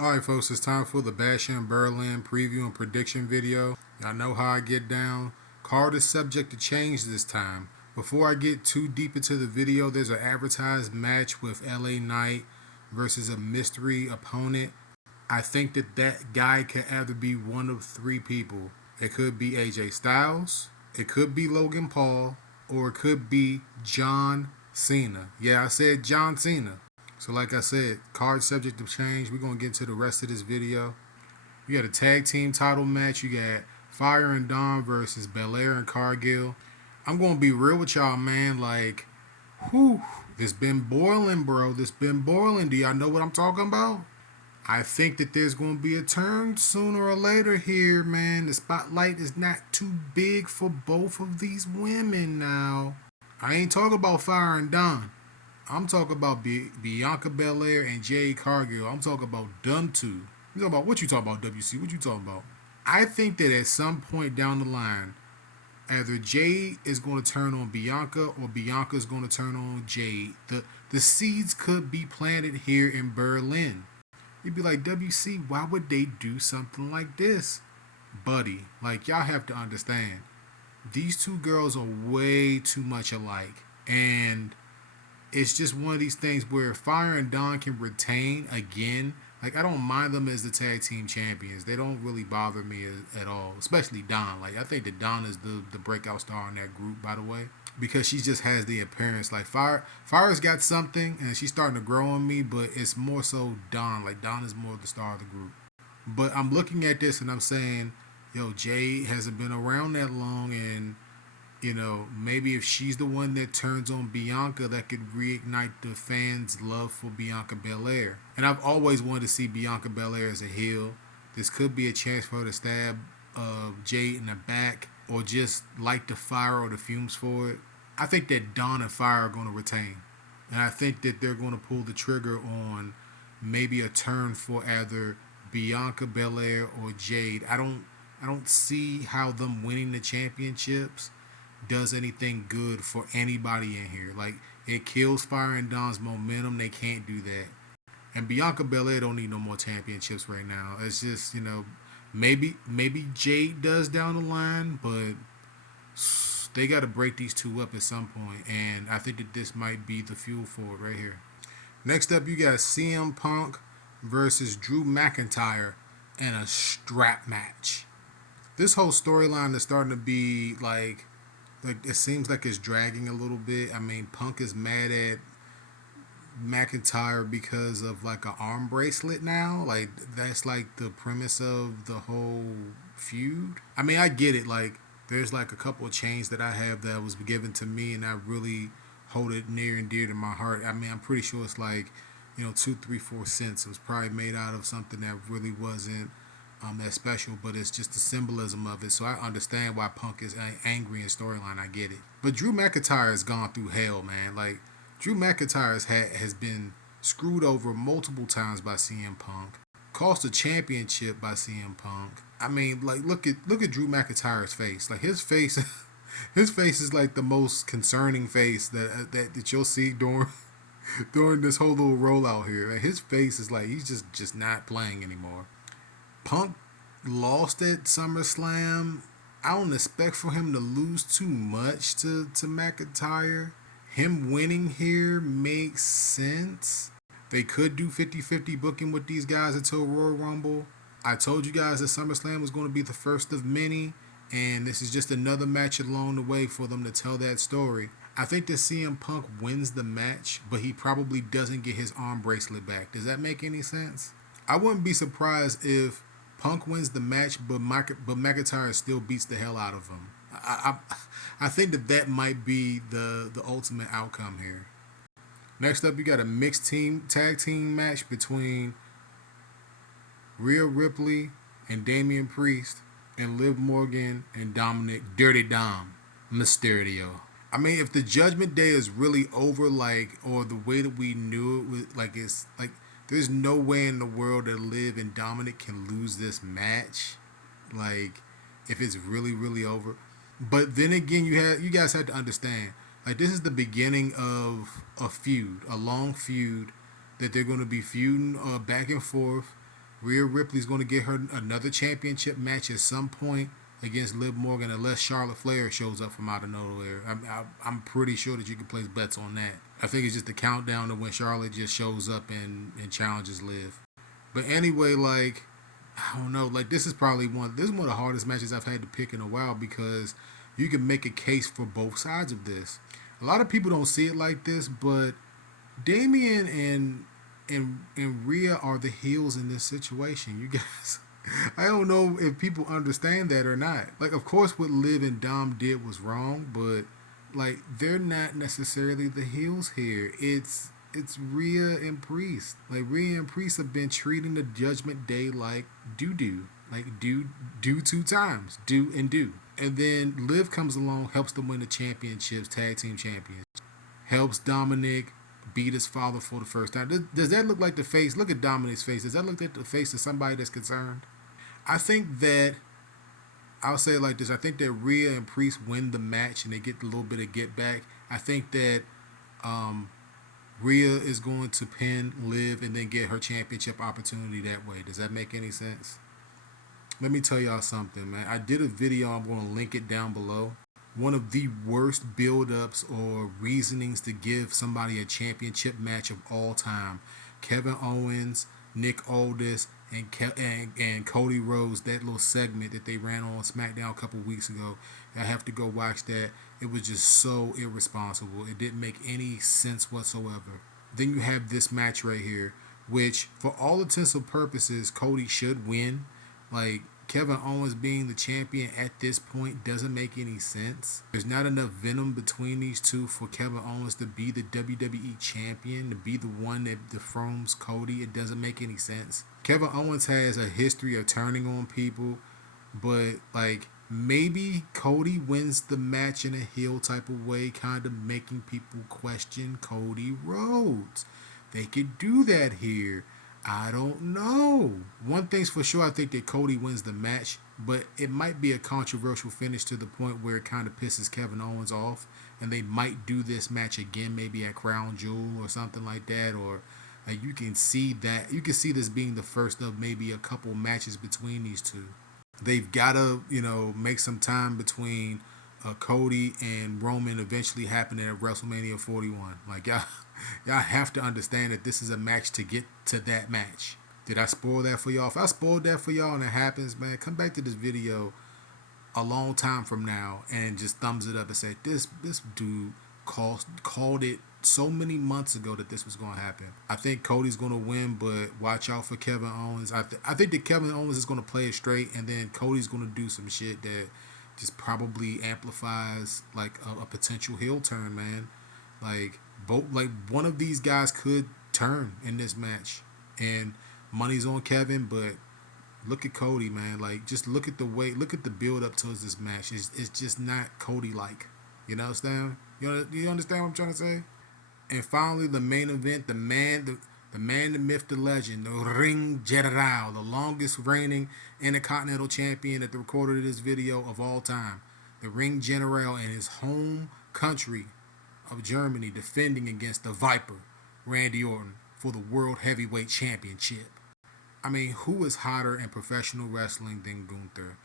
Alright folks, it's time for the Bash in Berlin preview and prediction video. Y'all know how I get down. Card is subject to change this time. Before I get too deep into the video, there's an advertised match with LA Knight versus a mystery opponent. I think that guy could either be one of three people. It could be AJ Styles, it could be Logan Paul, or it could be John Cena. Yeah, I said John Cena. So like I said, card subject to change. We're going to get into the rest of this video. You got a tag team title match. You got Fyre and Dawn versus Belair and Cargill. I'm going to be real with y'all, man. Like, whew, this been boiling, bro. This been boiling. Do y'all know what I'm talking about? I think that there's going to be a turn sooner or later here, man. The spotlight is not too big for both of these women now. I ain't talking about Fyre and Dawn. I'm talking about Bianca Belair and Jade Cargill. I'm talking about them two. You talking about what you talking about, WC? What you talking about? I think that at some point down the line, either Jade is going to turn on Bianca or Bianca is going to turn on Jade. The seeds could be planted here in Berlin. You'd be like, WC, why would they do something like this? Buddy, like y'all have to understand, these two girls are way too much alike. And it's just one of these things where Fyre and Dawn can retain again. Like, I don't mind them as the tag team champions. They don't really bother me at all, especially Dawn. Like, I think that Dawn is the breakout star in that group, by the way, because she just has the appearance. Like, Fyre's got something, and she's starting to grow on me, but it's more so Dawn. Like, Dawn is more the star of the group. But I'm looking at this, and I'm saying, yo, Jade hasn't been around that long, and maybe if she's the one that turns on Bianca, that could reignite the fans' love for Bianca Belair. And I've always wanted to see Bianca Belair as a heel. This could be a chance for her to stab Jade in the back or just light the fire or the fumes for it. I think that Dawn and Fyre are going to retain. And I think that they're going to pull the trigger on maybe a turn for either Bianca Belair or Jade. I don't see how them winning the championships does anything good for anybody in here. Like, it kills Fyre and Dawn's momentum. They can't do that. And Bianca Belair don't need no more championships right now. It's just, maybe Jade does down the line, but they got to break these two up at some point. And I think that this might be the fuel for it right here. Next up, you got CM Punk versus Drew McIntyre in a strap match. This whole storyline is starting to be like it seems like it's dragging a little bit. I mean, Punk is mad at McIntyre because of like an arm bracelet now. Like, that's like the premise of the whole feud. I mean, I get it. Like, there's like a couple of chains that I have that was given to me, and I really hold it near and dear to my heart. I mean, I'm pretty sure it's like 2, 3, 4 cents. It was probably made out of something that really wasn't that special, but it's just the symbolism of it. So I understand why Punk is angry in storyline. I get it. But Drew McIntyre has gone through hell, man. Like, Drew McIntyre has been screwed over multiple times by CM Punk, cost a championship by CM Punk. I mean, like, look at Drew McIntyre's face. Like, his face, his face is like the most concerning face that you'll see during this whole little rollout here. Like, his face is like he's just not playing anymore. Punk lost at SummerSlam. I don't expect for him to lose too much to McIntyre. Him winning here makes sense. They could do 50-50 booking with these guys until Royal Rumble. I told you guys that SummerSlam was going to be the first of many, and this is just another match along the way for them to tell that story. I think that CM Punk wins the match, but he probably doesn't get his arm bracelet back. Does that make any sense? I wouldn't be surprised if Punk wins the match, but McIntyre still beats the hell out of him. I think that might be the ultimate outcome here. Next up, you got a mixed tag team match between Rhea Ripley and Damian Priest and Liv Morgan and Dominik Dirty Dom Mysterio. I mean, if the Judgment Day is really over, like, or the way that we knew it was, like, it's like, there's no way in the world that Liv and Dominik can lose this match. Like, if it's really, really over. But then again, you guys had to understand, like, this is the beginning of a feud, a long feud that they're going to be feuding back and forth. Rhea Ripley's going to get her another championship match at some point against Liv Morgan, unless Charlotte Flair shows up from out of nowhere. I'm pretty sure that you can place bets on that. I think it's just the countdown to when Charlotte just shows up and challenges Liv. But anyway, like, I don't know, like this is one of the hardest matches I've had to pick in a while, because you can make a case for both sides of this. A lot of people don't see it like this, but Damian and Rhea are the heels in this situation. You guys, I don't know if people understand that or not. Like, of course, what Liv and Dom did was wrong, but like they're not necessarily the heels here. It's Rhea and Priest. Like, Rhea and Priest have been treating the Judgment Day like do, like do 2 times, do and do. And then Liv comes along, helps them win the championships, tag team champions, helps Dominik beat his father for the first time. Does that look like the face? Look at Dominik's face. Does that look like the face of somebody that's concerned? I think that, I'll say it like this. I think that Rhea and Priest win the match and they get a little bit of get back. I think that Rhea is going to pin Liv and then get her championship opportunity that way. Does that make any sense? Let me tell y'all something, man. I did a video. I'm going to link it down below. One of the worst build-ups or reasonings to give somebody a championship match of all time. Kevin Owens, Nick Aldis, and Cody Rhodes, that little segment that they ran on SmackDown a couple weeks ago. I have to go watch that. It was just so irresponsible. It didn't make any sense whatsoever. Then you have this match right here, which for all intents and purposes, Cody should win. Like, Kevin Owens being the champion at this point doesn't make any sense. There's not enough venom between these two for Kevin Owens to be the WWE champion, to be the one that dethrones Cody. It doesn't make any sense. Kevin Owens has a history of turning on people, but like, maybe Cody wins the match in a heel type of way, kind of making people question Cody Rhodes. They could do that here. I don't know. One thing's for sure, I think that Cody wins the match, but it might be a controversial finish to the point where it kind of pisses Kevin Owens off, and they might do this match again, maybe at Crown Jewel or something like that, or like, you can see this being the first of maybe a couple matches between these two. They've got to, make some time between Cody and Roman eventually happening at WrestleMania 41. Like, y'all have to understand that this is a match to get to that match. Did I spoil that for y'all? If I spoiled that for y'all and it happens, man, come back to this video a long time from now and just thumbs it up and say, this dude called it so many months ago that this was going to happen. I think Cody's going to win, but watch out for Kevin Owens. I think that Kevin Owens is going to play it straight, and then Cody's going to do some shit that just probably amplifies like a potential heel turn, man. Like, one of these guys could turn in this match, and money's on Kevin, but look at Cody, man. Like, just look at the build up towards this match. It's just not Cody like. You understand? You understand what I'm trying to say? And finally, the main event, the man, the myth, the legend, the Ring General, the longest reigning Intercontinental Champion at the recorder of this video of all time. The Ring General in his home country of Germany, defending against the Viper, Randy Orton, for the World Heavyweight Championship. I mean, who is hotter in professional wrestling than Gunther?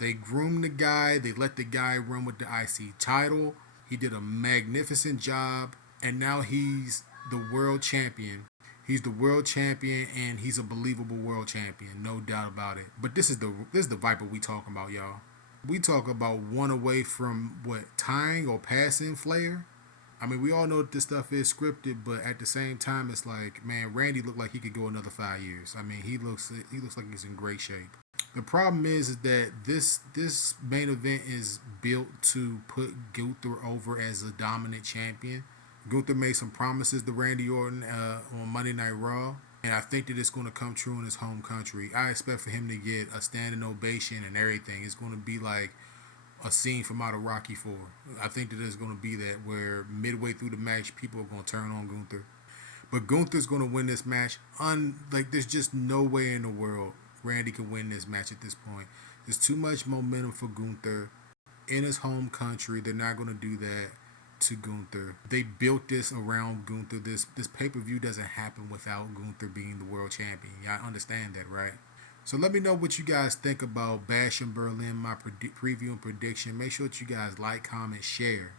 They groomed the guy. They let the guy run with the IC title. He did a magnificent job. And now he's the world champion. He's the world champion, and he's a believable world champion, no doubt about it. But this is the Viper we talking about, y'all. We talk about one away from tying or passing Flair. I mean, we all know that this stuff is scripted, but at the same time, it's like, man, Randy looked like he could go another 5 years. I mean, he looks like he's in great shape. The problem is that this main event is built to put Gunther over as a dominant champion. Gunther made some promises to Randy Orton on Monday Night Raw, and I think that it's going to come true in his home country. I expect for him to get a standing ovation and everything. It's going to be like a scene from out of Rocky IV. I think that it's going to be that, where midway through the match, people are going to turn on Gunther. But Gunther's going to win this match. There's just no way in the world Randy can win this match at this point. There's too much momentum for Gunther in his home country. They're not going to do that. to Gunther. They built this around Gunther. This pay-per-view doesn't happen without Gunther being the world champion. Y'all understand that, right? So let me know what you guys think about Bash in Berlin, my preview and prediction. Make sure that you guys like, comment, share,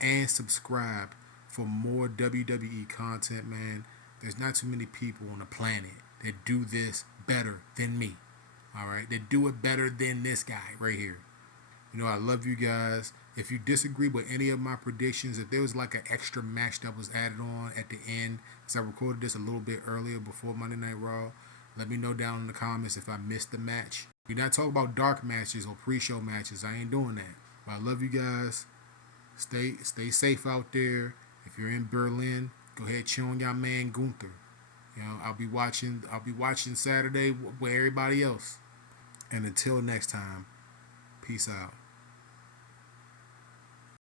and subscribe for more WWE content, man. There's not too many people on the planet that do this better than me. All right? That do it better than this guy right here. You know, I love you guys. If you disagree with any of my predictions, if there was like an extra match that was added on at the end, because I recorded this a little bit earlier before Monday Night Raw, let me know down in the comments if I missed the match. We're not talking about dark matches or pre-show matches. I ain't doing that. But I love you guys. Stay safe out there. If you're in Berlin, go ahead cheer on y'all man Gunther. You know, I'll be watching Saturday with everybody else. And until next time, peace out.